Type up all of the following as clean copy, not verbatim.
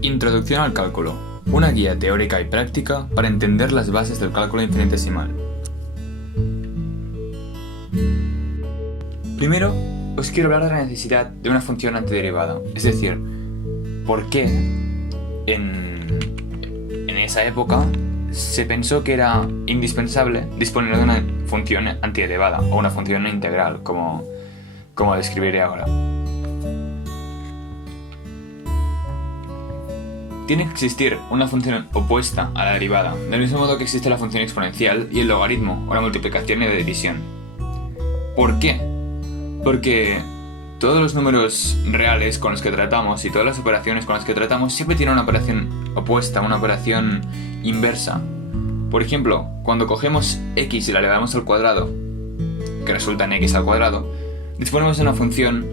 Introducción al cálculo. Una guía teórica y práctica para entender las bases del cálculo infinitesimal. Primero, os quiero hablar de la necesidad de una función antiderivada, es decir, por qué en esa época se pensó que era indispensable disponer de una función antiderivada o una función integral, como describiré ahora. Tiene que existir una función opuesta a la derivada, del mismo modo que existe la función exponencial y el logaritmo, o la multiplicación y la división. ¿Por qué? Porque todos los números reales con los que tratamos y todas las operaciones con las que tratamos siempre tienen una operación opuesta, una operación inversa. Por ejemplo, cuando cogemos x y la elevamos al cuadrado, que resulta en x al cuadrado, disponemos de una función,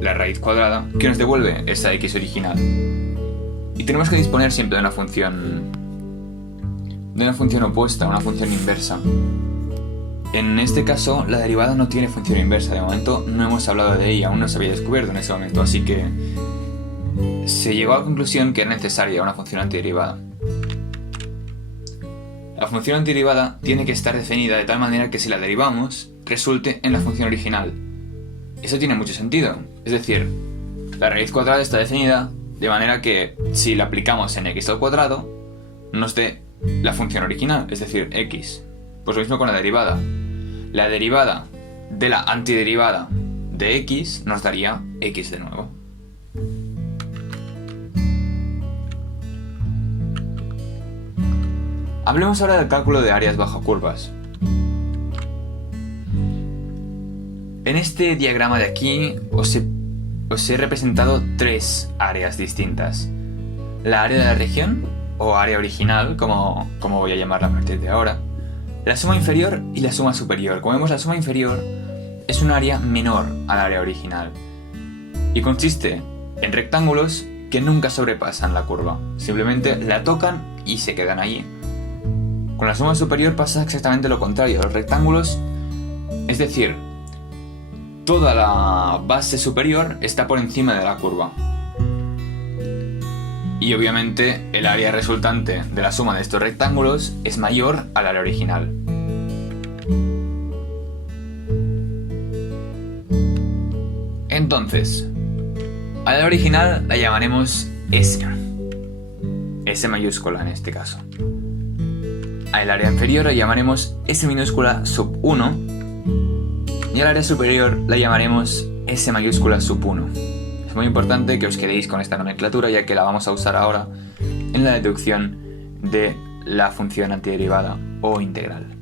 la raíz cuadrada, que nos devuelve esa x original. Y tenemos que disponer siempre de una función opuesta, una función inversa. En este caso, la derivada no tiene función inversa. De momento no hemos hablado de ella, aún no se había descubierto en ese momento, así que se llegó a la conclusión que era necesaria una función antiderivada. La función antiderivada tiene que estar definida de tal manera que si la derivamos, resulte en la función original. Eso tiene mucho sentido. Es decir, la raíz cuadrada está definida de manera que si la aplicamos en x al cuadrado, nos dé la función original, es decir, x. Pues lo mismo con la derivada. La derivada de la antiderivada de x nos daría x de nuevo. Hablemos ahora del cálculo de áreas bajo curvas. En este diagrama de aquí os he representado tres áreas distintas. La área de la región, o área original, como voy a llamarla a partir de ahora. La suma inferior y la suma superior. Como vemos, la suma inferior es un área menor al área original y consiste en rectángulos que nunca sobrepasan la curva. Simplemente la tocan y se quedan allí. Con la suma superior pasa exactamente lo contrario. Los rectángulos, es decir, toda la base superior está por encima de la curva. Y obviamente el área resultante de la suma de estos rectángulos es mayor al área original. Entonces, al área original la llamaremos S. S mayúscula en este caso. Al área inferior la llamaremos S minúscula sub 1. Y al área superior la llamaremos S mayúscula sub 1. Es muy importante que os quedéis con esta nomenclatura, ya que la vamos a usar ahora en la deducción de la función antiderivada o integral.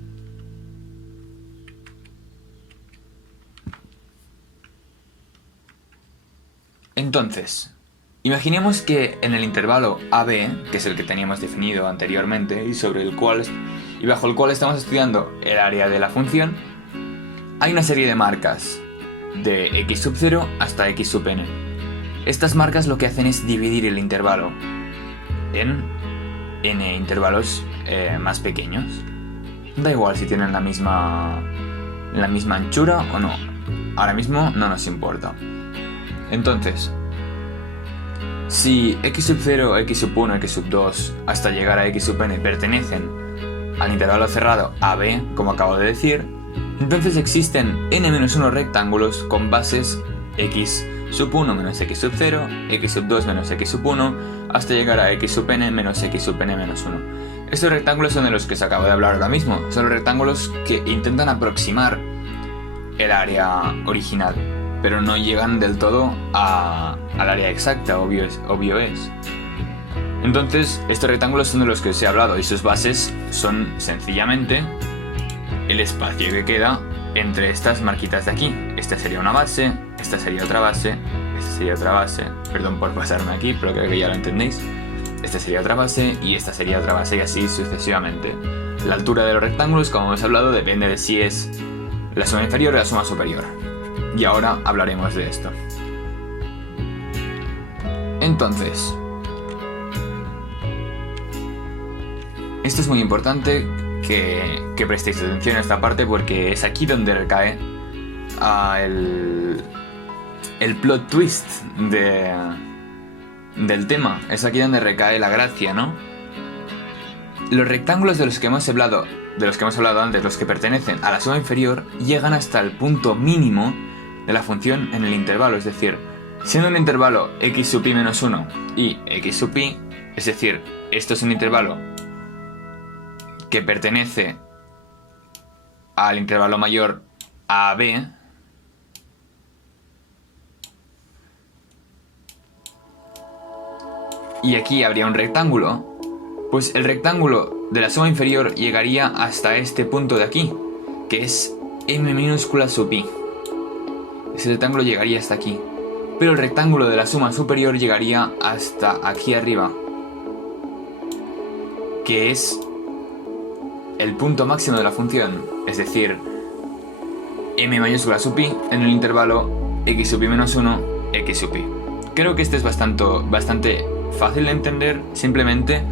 Entonces, imaginemos que en el intervalo AB, que es el que teníamos definido anteriormente y bajo el cual estamos estudiando el área de la función, hay una serie de marcas de x sub 0 hasta x sub n. Estas marcas lo que hacen es dividir el intervalo en n intervalos más pequeños. Da igual si tienen la misma anchura o no. Ahora mismo no nos importa. Entonces, si x sub 0, x sub 1, x sub 2 hasta llegar a x sub n pertenecen al intervalo cerrado AB, como acabo de decir, entonces existen n-1 rectángulos con bases x sub 1 menos x sub 0, x sub 2 menos x sub 1, hasta llegar a x sub n menos x sub n menos 1. Estos rectángulos son de los que os acabo de hablar ahora mismo. Son los rectángulos que intentan aproximar el área original, pero no llegan del todo al área exacta, obvio es. Entonces, estos rectángulos son de los que os he hablado y sus bases son sencillamente el espacio que queda entre estas marquitas de aquí. Esta sería una base, esta sería otra base, esta sería otra base. Perdón por pasarme aquí, pero creo que ya lo entendéis. Esta sería otra base y esta sería otra base y así sucesivamente. La altura de los rectángulos, como hemos hablado, depende de si es la suma inferior o la suma superior. Y ahora hablaremos de esto. Entonces, esto es muy importante que prestéis atención a esta parte porque es aquí donde recae el plot twist del tema. Es aquí donde recae la gracia, ¿no? Los rectángulos de los que hemos hablado antes, los que pertenecen a la suma inferior, llegan hasta el punto mínimo de la función en el intervalo. Es decir, siendo un intervalo x sub i menos 1 y x sub i, es decir, esto es un intervalo que pertenece al intervalo mayor a b, y aquí habría un rectángulo, pues el rectángulo de la suma inferior llegaría hasta este punto de aquí, que es m minúscula sub i. Ese rectángulo llegaría hasta aquí, pero el rectángulo de la suma superior llegaría hasta aquí arriba, que es el punto máximo de la función, es decir, m mayúscula sub i en el intervalo x sub i menos 1, x sub i. Creo que este es bastante fácil de entender. Simplemente,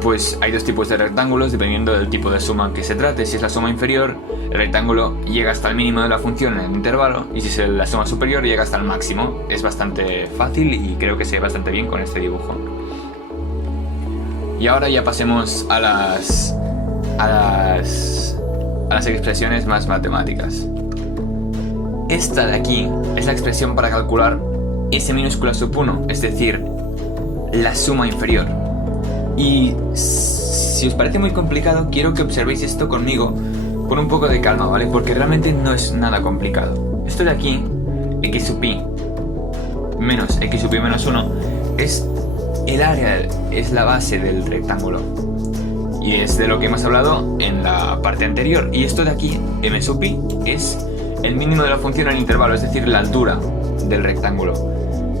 pues hay dos tipos de rectángulos dependiendo del tipo de suma que se trate. Si es la suma inferior, el rectángulo llega hasta el mínimo de la función en el intervalo, y si es la suma superior, llega hasta el máximo. Es bastante fácil y creo que se ve bastante bien con este dibujo. Y ahora ya pasemos a las expresiones más matemáticas. Esta de aquí es la expresión para calcular s minúscula sub 1, es decir, la suma inferior. Y si os parece muy complicado, quiero que observéis esto conmigo con un poco de calma, ¿vale? Porque realmente no es nada complicado. Esto de aquí, x sub i menos x sub i menos 1, es el área, es la base del rectángulo. Y es de lo que hemos hablado en la parte anterior. Y esto de aquí, m sub i, es el mínimo de la función en el intervalo, es decir, la altura del rectángulo.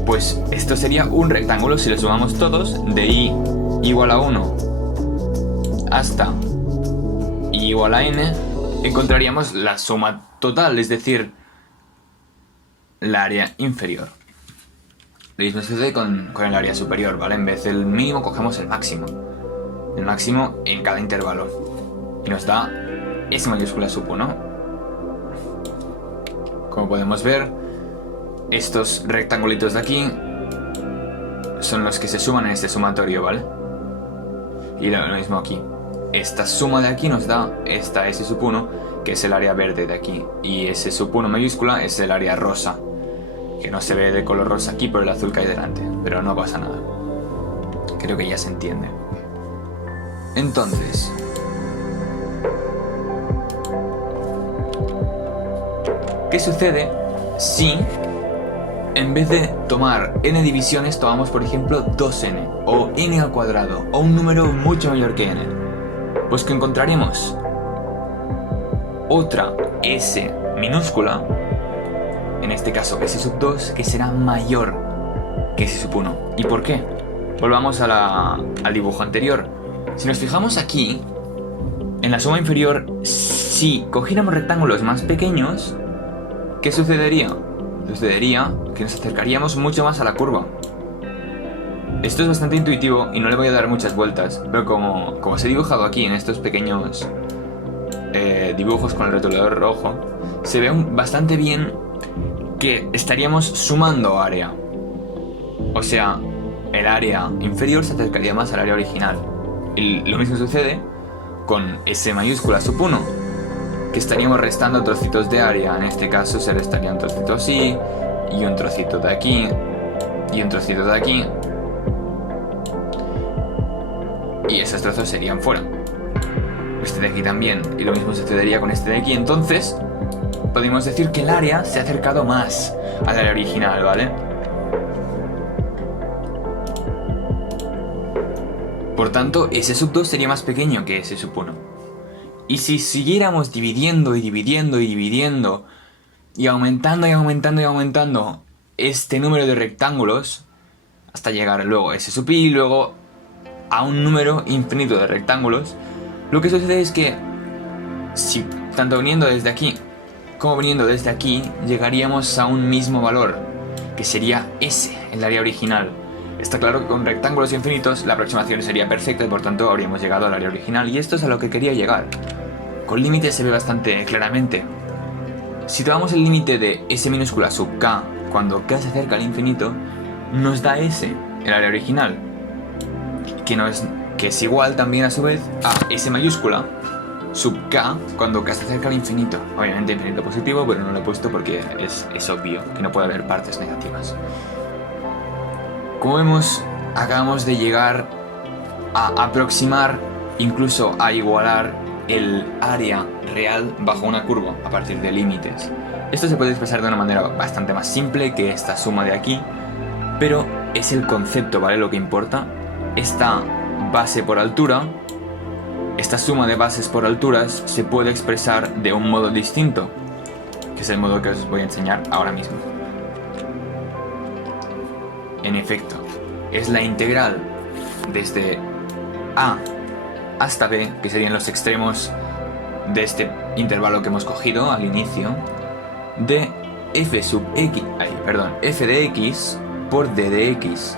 Pues esto sería un rectángulo si lo sumamos todos, de i igual a 1 hasta i igual a n, encontraríamos la suma total, es decir, la área inferior. Lo mismo sucede con el área superior, ¿vale? En vez del mínimo cogemos el máximo en cada intervalo, y nos da s mayúscula sub 1. Como podemos ver, estos rectangulitos de aquí son los que se suman en este sumatorio, ¿vale? Y lo mismo aquí. Esta suma de aquí nos da esta s sub 1, que es el área verde de aquí, y s sub 1 mayúscula es el área rosa, que no se ve de color rosa aquí por el azul que hay delante, pero no pasa nada. Creo que ya se entiende. Entonces, ¿qué sucede si en vez de tomar n divisiones tomamos, por ejemplo, 2n o n al cuadrado o un número mucho mayor que n? Pues que encontraremos otra s minúscula, en este caso s sub 2, que será mayor que s sub 1. ¿Y por qué? Volvamos al dibujo anterior. Si nos fijamos aquí, en la suma inferior, si cogiéramos rectángulos más pequeños, ¿qué sucedería? Sucedería que nos acercaríamos mucho más a la curva. Esto es bastante intuitivo y no le voy a dar muchas vueltas, pero como os he dibujado aquí en estos pequeños dibujos con el rotulador rojo, se ve bastante bien que estaríamos sumando área. O sea, el área inferior se acercaría más al área original. Y lo mismo sucede con s mayúscula sub 1, que estaríamos restando trocitos de área. En este caso se restarían trocitos así, y un trocito de aquí, y un trocito de aquí, y esos trozos serían fuera. Este de aquí también, y lo mismo sucedería con este de aquí. Entonces podemos decir que el área se ha acercado más al área original, ¿vale? Por tanto, s sub 2 sería más pequeño que s sub 1. Y si siguiéramos dividiendo y dividiendo y dividiendo y aumentando y aumentando y aumentando este número de rectángulos hasta llegar luego a s sub i y luego a un número infinito de rectángulos, lo que sucede es que si tanto viniendo desde aquí como viniendo desde aquí llegaríamos a un mismo valor, que sería s, el área original. Está claro que con rectángulos infinitos la aproximación sería perfecta y por tanto habríamos llegado al área original, y esto es a lo que quería llegar. Con límites se ve bastante claramente. Si tomamos el límite de s minúscula sub k cuando k se acerca al infinito, nos da s, el área original, que es igual también a su vez a S mayúscula sub K cuando K se acerca al infinito. Obviamente infinito positivo, pero no lo he puesto porque es obvio que no puede haber partes negativas. Como vemos, acabamos de llegar a aproximar, incluso a igualar el área real bajo una curva a partir de límites. Esto se puede expresar de una manera bastante más simple que esta suma de aquí, pero es el concepto, ¿vale? Lo que importa. Esta base por altura, esta suma de bases por alturas se puede expresar de un modo distinto, que es el modo que os voy a enseñar ahora mismo. En efecto, es la integral desde A hasta B, que serían los extremos de este intervalo que hemos cogido al inicio, de f de x por d de x,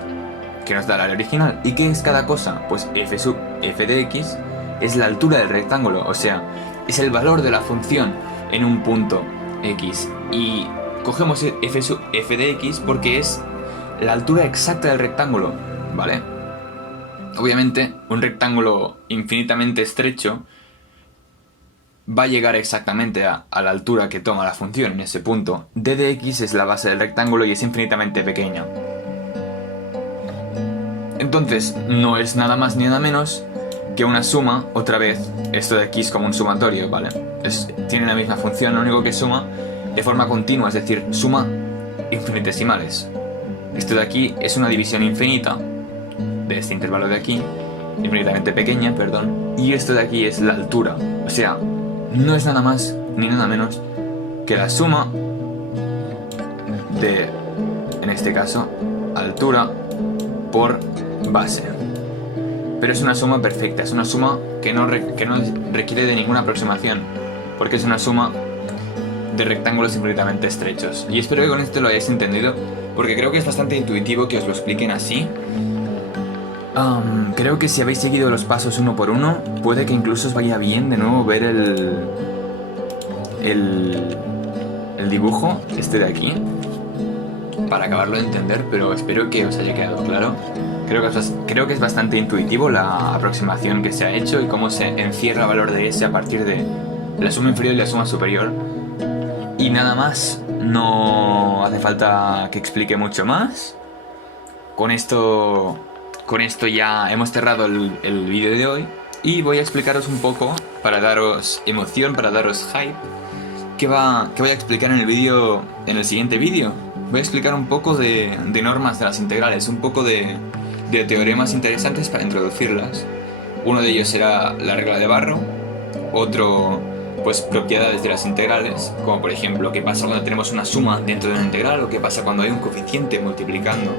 que nos da el área original. ¿Y qué es cada cosa? Pues f de x es la altura del rectángulo, o sea, es el valor de la función en un punto x. Y cogemos f de x porque es la altura exacta del rectángulo, ¿vale? Obviamente, un rectángulo infinitamente estrecho va a llegar exactamente a la altura que toma la función en ese punto. D de x es la base del rectángulo y es infinitamente pequeña. Entonces, no es nada más ni nada menos que una suma, otra vez, esto de aquí es como un sumatorio, ¿vale? Tiene la misma función, lo único que suma de forma continua, es decir, suma infinitesimales. Esto de aquí es una división infinita de este intervalo de aquí, infinitamente pequeña, perdón, y esto de aquí es la altura, o sea, no es nada más ni nada menos que la suma de, en este caso, altura por base. Pero es una suma perfecta, es una suma que no requiere de ninguna aproximación, porque es una suma de rectángulos infinitamente estrechos. Y espero que con esto lo hayáis entendido, porque creo que es bastante intuitivo que os lo expliquen así. Creo que si habéis seguido los pasos uno por uno, puede que incluso os vaya bien de nuevo ver el dibujo, este de aquí, para acabarlo de entender, pero espero que os haya quedado claro. Creo que es bastante intuitivo la aproximación que se ha hecho y cómo se encierra el valor de S a partir de la suma inferior y la suma superior. Y nada más, no hace falta que explique mucho más. Con esto ya hemos cerrado el vídeo de hoy y voy a explicaros un poco, para daros emoción, para daros hype, que voy a explicar en el siguiente vídeo. Voy a explicar un poco de normas de las integrales, un poco de teoremas interesantes para introducirlas. Uno de ellos será la regla de Barrow, otro, pues, propiedades de las integrales, como por ejemplo qué pasa cuando tenemos una suma dentro de una integral o qué pasa cuando hay un coeficiente multiplicando.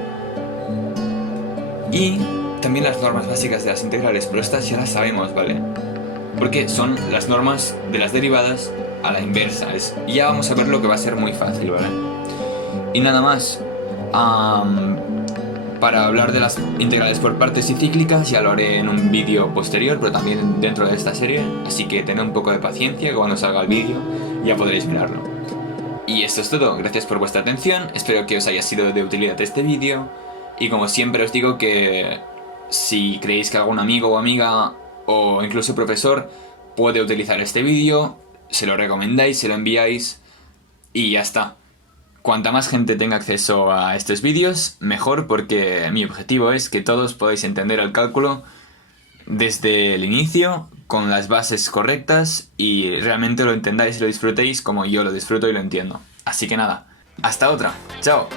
Y también las normas básicas de las integrales, pero estas ya las sabemos, ¿vale? Porque son las normas de las derivadas a la inversa. Y ya vamos a ver lo que va a ser muy fácil, ¿vale? Y nada más. Para hablar de las integrales por partes y cíclicas ya lo haré en un vídeo posterior, pero también dentro de esta serie. Así que tened un poco de paciencia, que cuando salga el vídeo ya podréis mirarlo. Y esto es todo. Gracias por vuestra atención. Espero que os haya sido de utilidad este vídeo. Y como siempre os digo que si creéis que algún amigo o amiga o incluso profesor puede utilizar este vídeo, se lo recomendáis, se lo enviáis y ya está. Cuanta más gente tenga acceso a estos vídeos, mejor, porque mi objetivo es que todos podáis entender el cálculo desde el inicio, con las bases correctas y realmente lo entendáis y lo disfrutéis como yo lo disfruto y lo entiendo. Así que nada, hasta otra. ¡Chao!